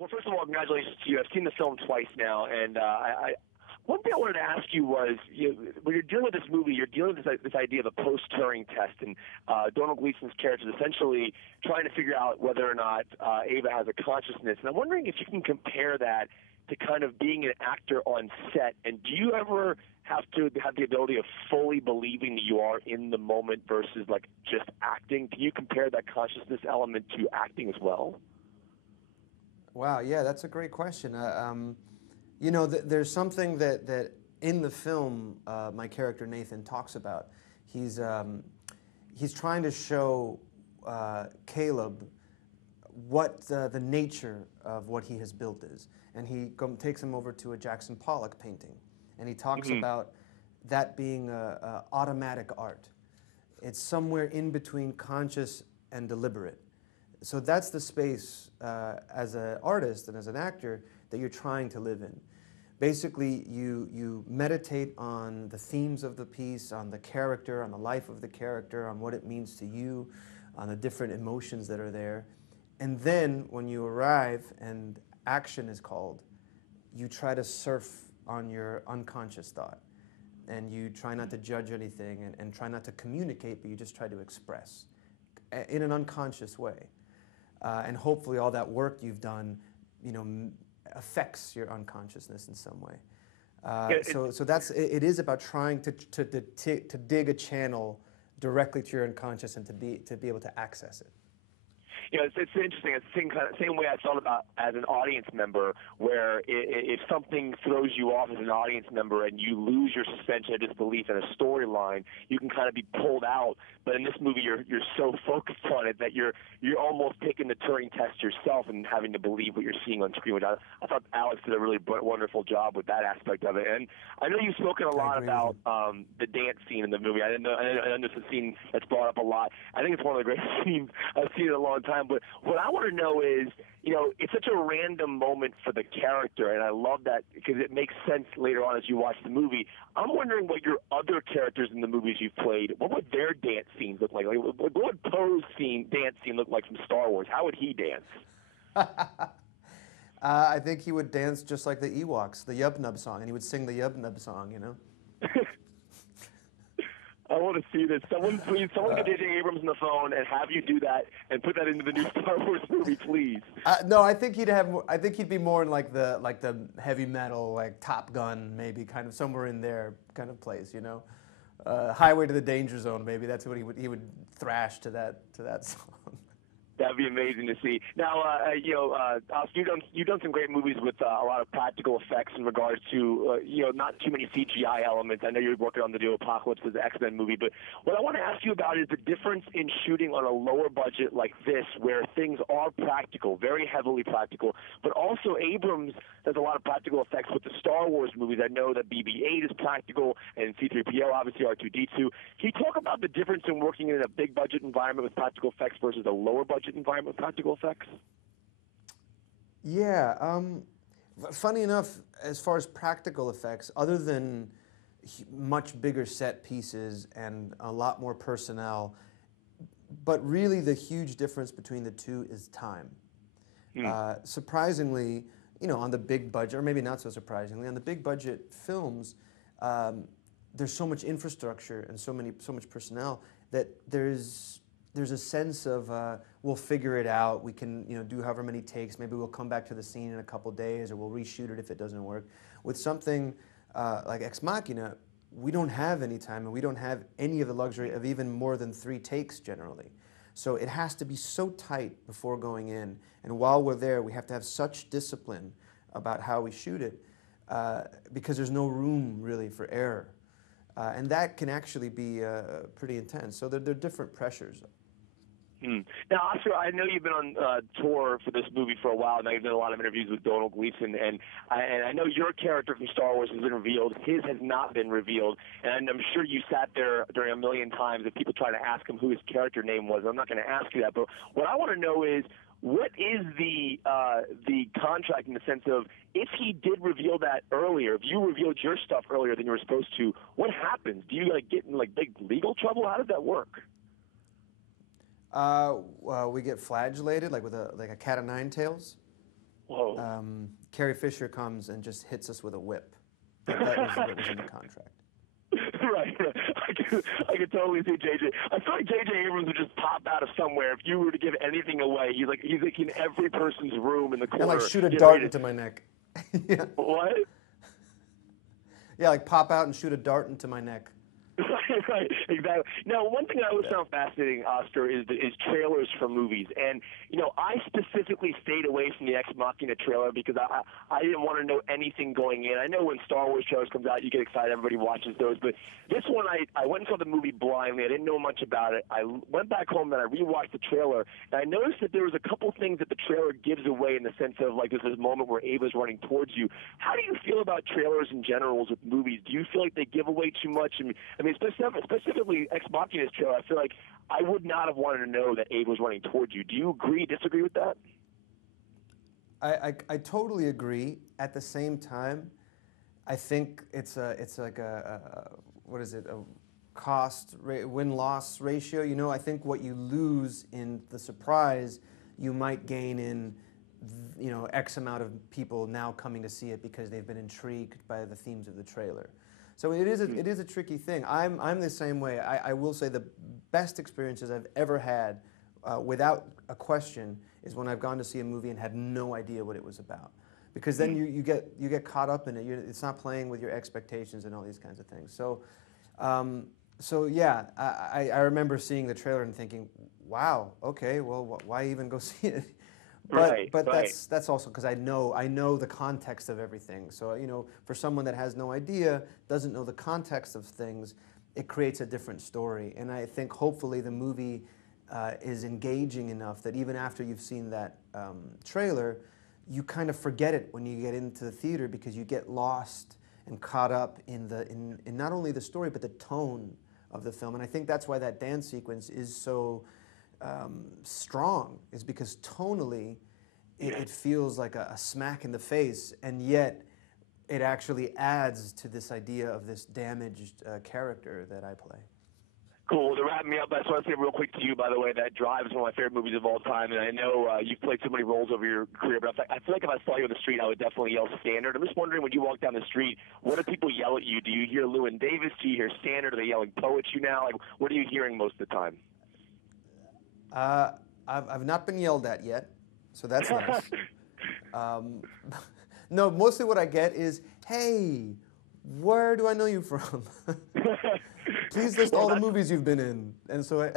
Well, first of all, congratulations to you. I've seen the film twice now, and one thing I wanted to ask you was, when you're dealing with this movie, you're dealing with this idea of a post-Turing test, and Donald Gleason's character is essentially trying to figure out whether or not Ava has a consciousness. And I'm wondering if you can compare that to kind of being an actor on set, and do you ever have to have the ability of fully believing that you are in the moment versus like just acting? Can you compare that consciousness element to acting as well? Wow, yeah, that's a great question. You know, there's something that in the film my character Nathan talks about. He's trying to show Caleb what the nature of what he has built is. And he takes him over to a Jackson Pollock painting. And he talks about that being automatic art. It's somewhere in between conscious and deliberate. So that's the space as an artist and as an actor that you're trying to live in. Basically, you meditate on the themes of the piece, on the character, on the life of the character, on what it means to you, on the different emotions that are there. And then when you arrive and action is called, you try to surf on your unconscious thought. And you try not to judge anything and try not to communicate, but you just try to express in an unconscious way. And hopefully all that work you've done, you know, affects your unconsciousness in some way. So it is about trying to dig a channel directly to your unconscious and to be able to access it. You know, it's interesting. It's the same way I thought about as an audience member, where if something throws you off as an audience member and you lose your suspension of disbelief in a storyline, you can kind of be pulled out. But in this movie, you're so focused on it that you're almost taking the Turing test yourself and having to believe what you're seeing on screen. Which I thought Alex did a really wonderful job with that aspect of it. And I know you've spoken a lot about the dance scene in the movie. I know it's a scene that's brought up a lot. I think it's one of the greatest scenes I've seen in a long time. But what I want to know is, you know, it's such a random moment for the character, and I love that because it makes sense later on as you watch the movie. I'm wondering what your other characters in the movies you've played, what would their dance scenes look like? What would Poe's dance scene look like from Star Wars? How would he dance? I think he would dance just like the Ewoks, the Yub Nub song, and he would sing the Yub Nub song, you know? I want to see this. Someone get J.J. Abrams on the phone and have you do that and put that into the new Star Wars movie, please. No, I think he'd be more in like the heavy metal, like Top Gun, maybe kind of somewhere in there kind of place, you know. Highway to the Danger Zone, maybe that's what he would thrash to that song. That'd be amazing to see. Now, you've done some great movies with a lot of practical effects in regards to, not too many CGI elements. I know you're working on the new Apocalypse, the X-Men movie, but what I want to ask you about is the difference in shooting on a lower budget like this, where things are practical, very heavily practical, but also Abrams does a lot of practical effects with the Star Wars movies. I know that BB-8 is practical, and C-3PO, obviously R2-D2. Can you talk about the difference in working in a big budget environment with practical effects versus a lower budget environment with practical effects? Yeah, funny enough, as far as practical effects, other than much bigger set pieces and a lot more personnel, but really the huge difference between the two is time. Surprisingly, on the big budget, or maybe not so surprisingly, on the big budget films, there's so much infrastructure and so much personnel that there's a sense of we'll figure it out. We can do however many takes. Maybe we'll come back to the scene in a couple days, or we'll reshoot it if it doesn't work. With something like Ex Machina, we don't have any time, and we don't have any of the luxury of even more than 3 takes generally. So it has to be so tight before going in, and while we're there, we have to have such discipline about how we shoot it because there's no room really for error. And that can actually be pretty intense. So there are different pressures. Now, Oscar, I know you've been on tour for this movie for a while. Now you've done a lot of interviews with Donald Gleason, and I know your character from Star Wars has been revealed. His has not been revealed, and I'm sure you sat there during a million times of people trying to ask him who his character name was. I'm not going to ask you that, but what I want to know is, what is the contract in the sense of, if he did reveal that earlier, if you revealed your stuff earlier than you were supposed to, what happens? Do you get in big legal trouble? How does that work? Well, we get flagellated, like with a cat of 9 tails. Whoa. Carrie Fisher comes and just hits us with a whip. That was what was in the contract. Right. I could totally see JJ. I feel like JJ Abrams would just pop out of somewhere if you were to give anything away. He's like in every person's room in the corner. And like shoot a dart into my neck. Yeah. What? Yeah, like pop out and shoot a dart into my neck. Right, exactly. Now, one thing I always found fascinating, Oscar, is trailers for movies. And, I specifically stayed away from the Ex Machina trailer because I didn't want to know anything going in. I know when Star Wars trailers comes out, you get excited, everybody watches those. But this one, I went and saw the movie blindly. I didn't know much about it. I went back home and I rewatched the trailer, and I noticed that there was a couple things that the trailer gives away in the sense of, like, there's this moment where Ava's running towards you. How do you feel about trailers in general with movies? Do you feel like they give away too much? I mean, specifically Ex Machina's trailer, I feel like I would not have wanted to know that Ava was running towards you. Do you agree, disagree with that? I totally agree. At the same time, I think it's like a what is it, a win-loss ratio. I think what you lose in the surprise, you might gain in X amount of people now coming to see it because they've been intrigued by the themes of the trailer. So it is a tricky thing. I'm the same way. I will say the best experiences I've ever had, without a question, is when I've gone to see a movie and had no idea what it was about, because then you get caught up in it. It's not playing with your expectations and all these kinds of things. So yeah, I remember seeing the trailer and thinking, wow, okay, well, why even go see it? But that's also because I know the context of everything. So for someone that has no idea, doesn't know the context of things, it creates a different story. And I think hopefully the movie is engaging enough that even after you've seen that trailer, you kind of forget it when you get into the theater because you get lost and caught up in not only the story but the tone of the film. And I think that's why that dance sequence is so strong, is because tonally it feels like a smack in the face, and yet it actually adds to this idea of this damaged character that I play. Cool. To wrap me up, I just want to say real quick to you, by the way, that Drive is one of my favorite movies of all time, and I know you've played so many roles over your career, but I feel like if I saw you on the street, I would definitely yell Standard. I'm just wondering, when you walk down the street, what do people yell at you? Do you hear Llewyn Davis? Do you hear Standard? Are they yelling Poe at you now? Like, what are you hearing most of the time? I've not been yelled at yet, so that's nice. No, mostly what I get is, hey, where do I know you from? Please list all the movies you've been in. And so